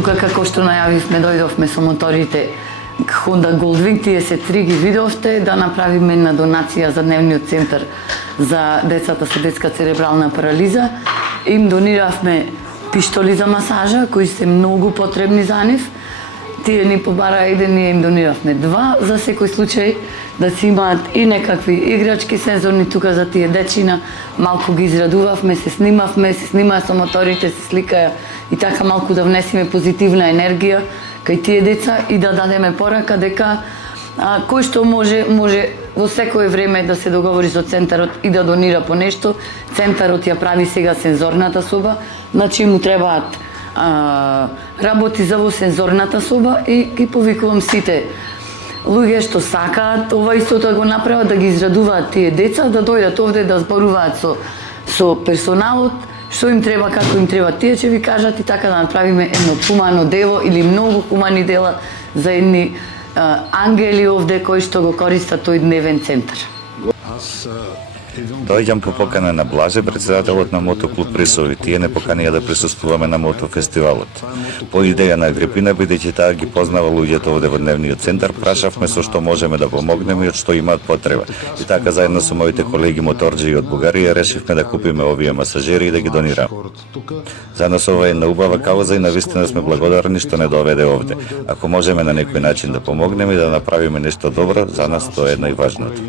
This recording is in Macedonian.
тука како што најавивме, дојдовме со моторите Honda Goldwing, тие се 3 ги видовте, да направиме една донација за дневниот центар за децата со детска церебрална парализа. Им дониравме пиштоли за масажа, кои се многу потребни за нив. Тие ни побара еден, ние им дониравме 2, за секој случај да си имаат и некакви играчки сензорни тука за тие дечина. Малку ги израдувавме, се снимаа со моторите, се сликаја и така малку да внесеме позитивна енергија кај тие деца и да дадеме порака дека кој што може во секое време да се договори со центарот и да донира по нешто. Центарот ја прави сега сензорната соба, значи му требаат работи за во сензорната соба и ги повикувам сите луѓе што сакаат ова истото да го направат, да ги израдуваат тие деца, да дојдат овде да зборуваат со персоналот, што им треба, како им треба, тие ќе ви кажат и така да направиме едно хумано дело или многу хумани дела за едни ангели овде кои што го користат тој дневен центар. Доаѓам по покана на Блаже, председателот на Мотоклуб Пресови. Тие не поканија да присуствуваме на мотофестивалот. По идеја на Агрипина, бидејќи таа ги познава луѓето овде во дневниот центар, прашавме со што можеме да помогнеме и од што имаат потреба. И така заедно со моите колеги моторџи од Бугарија решивме да купиме овие масажери и да ги донираме. За нас ова е една убава кауза и навистина сме благодарни што не доведе овде. Ако можеме на некој начин да помогнеме и да направиме нешто добро, за нас тоа е најважното.